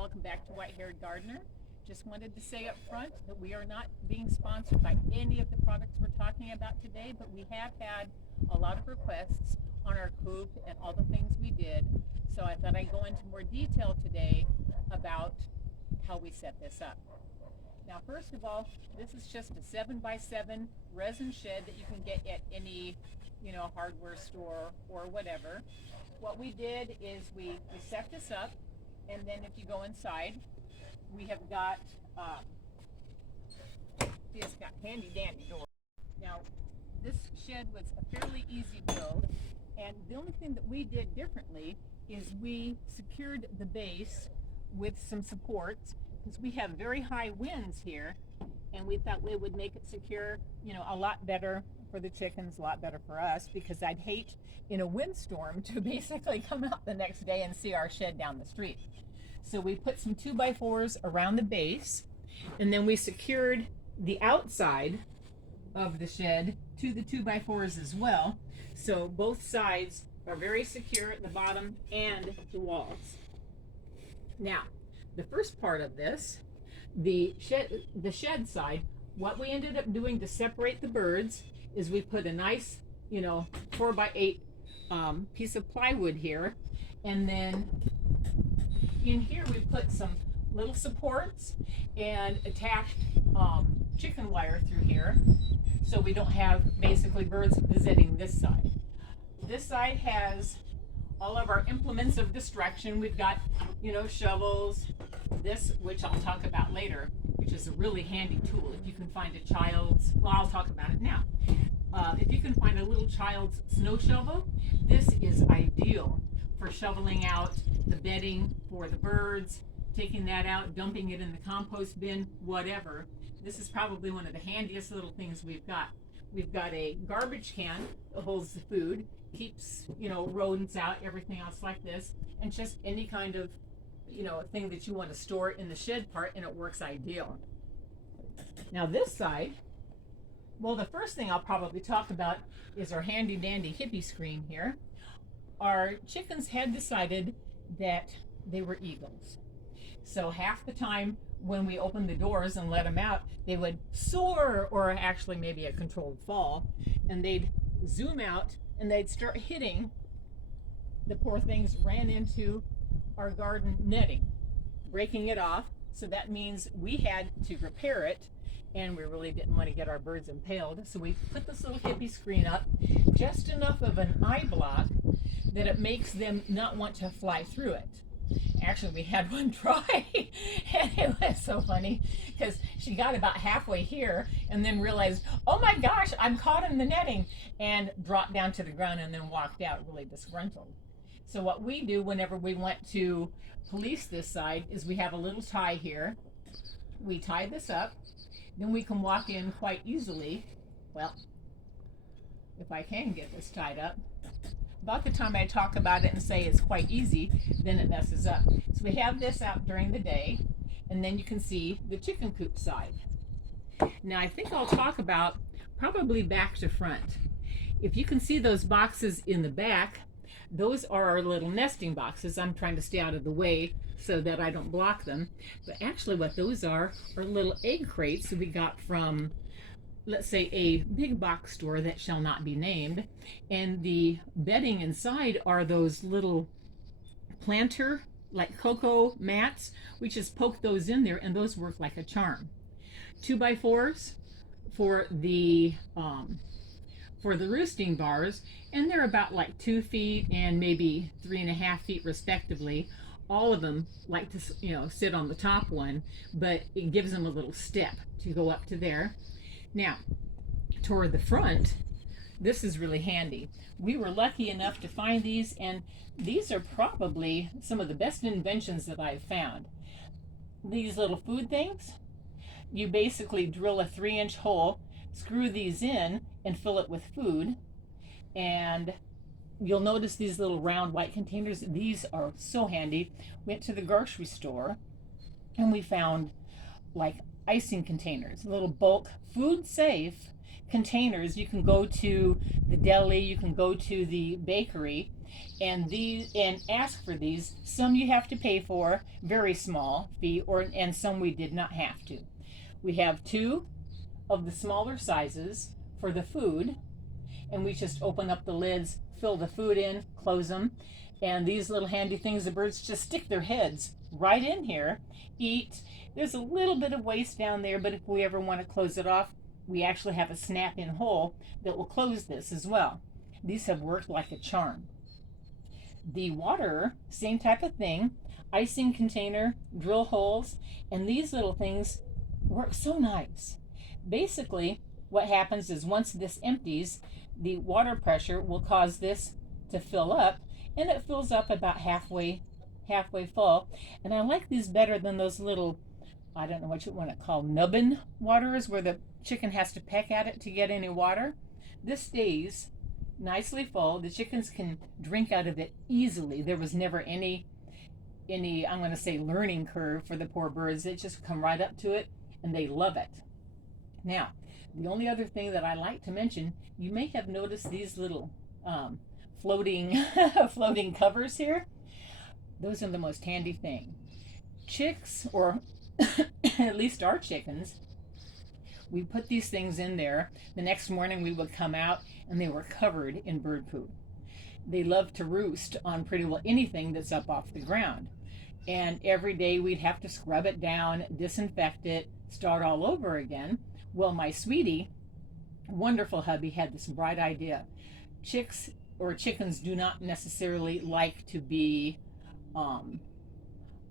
welcome back to White Haired Gardener. Just wanted to say up front that we are not being sponsored by any of the products we're talking about today, but we have had a lot of requests on our Coop and all the things we did. So I thought I'd go into more detail today about how we set this up. Now, first of all, this is just a 7x7 resin shed that you can get at any, hardware store or whatever. What we did is we set this up, and then if you go inside, we have got it's got handy dandy doors. Now, this shed was a fairly easy build, and the only thing that we did differently is we secured the base with some supports because we have very high winds here, and we thought we would make it secure, a lot better for the chickens, a lot better for us, because I'd hate in a windstorm to basically come out the next day and see our shed down the street. So we put some 2x4s around the base, and then we secured the outside of the shed to the 2x4s as well. So both sides are very secure at the bottom and the walls. Now, the first part of this, the shed side, what we ended up doing to separate the birds is we put a nice, 4x8 piece of plywood here, and then in here we put some little supports and attached chicken wire through here, so we don't have basically birds visiting this side. This side has all of our implements of destruction. We've got, shovels, this, which I'll talk about later, which is a really handy tool. If you can find a child's, well, I'll talk about it now. If you can find a little child's snow shovel, this is ideal for shoveling out the bedding for the birds, taking that out, dumping it in the compost bin, whatever. This is probably one of the handiest little things we've got. We've got a garbage can that holds the food, keeps, rodents out, everything else like this, and just any kind of, thing that you want to store in the shed part, and it works ideal. Now this side, well, the first thing I'll probably talk about is our handy dandy hippie screen here. Our chickens had decided that they were eagles. So half the time when we opened the doors and let them out, they would soar, or actually maybe a controlled fall, and they'd zoom out and they'd start hitting. The poor things ran into our garden netting, breaking it off. So that means we had to repair it, and we really didn't want to get our birds impaled. So we put this little hippie screen up, just enough of an eye block that it makes them not want to fly through it. Actually, we had one try, and it was so funny because she got about halfway here and then realized, oh my gosh, I'm caught in the netting, and dropped down to the ground and then walked out really disgruntled. So what we do whenever we want to police this side is we have a little tie here. We tie this up, then we can walk in quite easily. Well, if I can get this tied up. About the time I talk about it and say it's quite easy, then it messes up. So we have this out during the day, and then you can see the chicken coop side. Now I think I'll talk about probably back to front. If you can see those boxes in the back, those are our little nesting boxes. I'm trying to stay out of the way so that I don't block them. But actually what those are little egg crates that we got from, let's say, a big box store that shall not be named, and the bedding inside are those little planter, like cocoa mats. We just poke those in there, and those work like a charm. 2x4s for the roosting bars, and they're about like 2 feet and maybe 3.5 feet respectively. All of them like to sit on the top one, but it gives them a little step to go up to there. Now, toward the front, this is really handy. We were lucky enough to find these, and these are probably some of the best inventions that I've found. These little food things, you basically drill a 3-inch hole, screw these in, and fill it with food. And you'll notice these little round white containers. These are so handy. Went to the grocery store, and we found like icing containers, little bulk food safe containers. You can go to the deli, you can go to the bakery, and ask for these. Some you have to pay for, very small fee, and some we did not have to. We have two of the smaller sizes for the food, and we just open up the lids, fill the food in, close them, and these little handy things, the birds just stick their heads right in here, eat. There's a little bit of waste down there, but if we ever want to close it off, we actually have a snap-in hole that will close this as well. These have worked like a charm. The water, same type of thing, icing container, drill holes, and these little things work so nice. Basically, what happens is once this empties, the water pressure will cause this to fill up, and it fills up about halfway full. And I like these better than those little, I don't know what you want to call, nubbin waters where the chicken has to peck at it to get any water. This stays nicely full. The chickens can drink out of it easily. There was never any I'm going to say learning curve for the poor birds. They just come right up to it and they love it. Now, the only other thing that I like to mention, you may have noticed these little floating floating covers here. Those are the most handy thing. Chicks, or at least our chickens, we put these things in there. The next morning we would come out and they were covered in bird poop. They love to roost on pretty well anything that's up off the ground. And every day we'd have to scrub it down, disinfect it, start all over again. Well, my sweetie, wonderful hubby, had this bright idea. Chicks or chickens do not necessarily like to be, I'm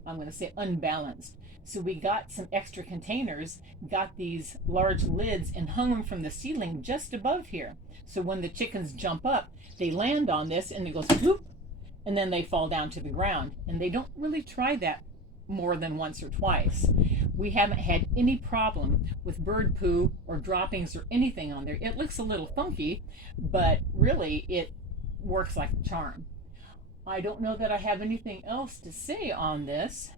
going to say, unbalanced. So we got some extra containers, got these large lids, and hung them from the ceiling just above here. So when the chickens jump up, they land on this and it goes whoop, and then they fall down to the ground. And they don't really try that more than once or twice. We haven't had any problem with bird poo or droppings or anything on there. It looks a little funky, but really it works like a charm. I don't know that I have anything else to say on this,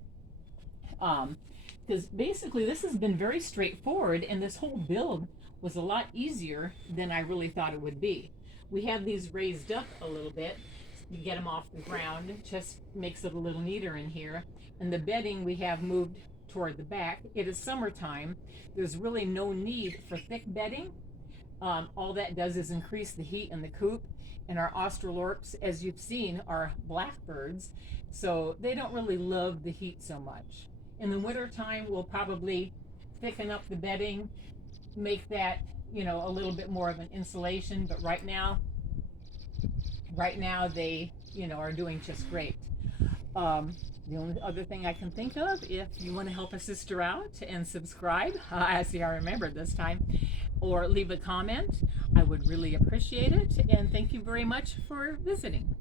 because basically this has been very straightforward, and this whole build was a lot easier than I really thought it would be. We have these raised up a little bit to get them off the ground. It just makes it a little neater in here. And the bedding we have moved toward the back. It is summertime. There's really no need for thick bedding. All that does is increase the heat in the coop. And our Australorps, as you've seen, are blackbirds, so they don't really love the heat so much. In the wintertime, we'll probably thicken up the bedding, make that, a little bit more of an insulation, but right now they, are doing just great. The only other thing I can think of, if you want to help a sister out and subscribe, I see I remembered this time, or leave a comment, I would really appreciate it. And thank you very much for visiting.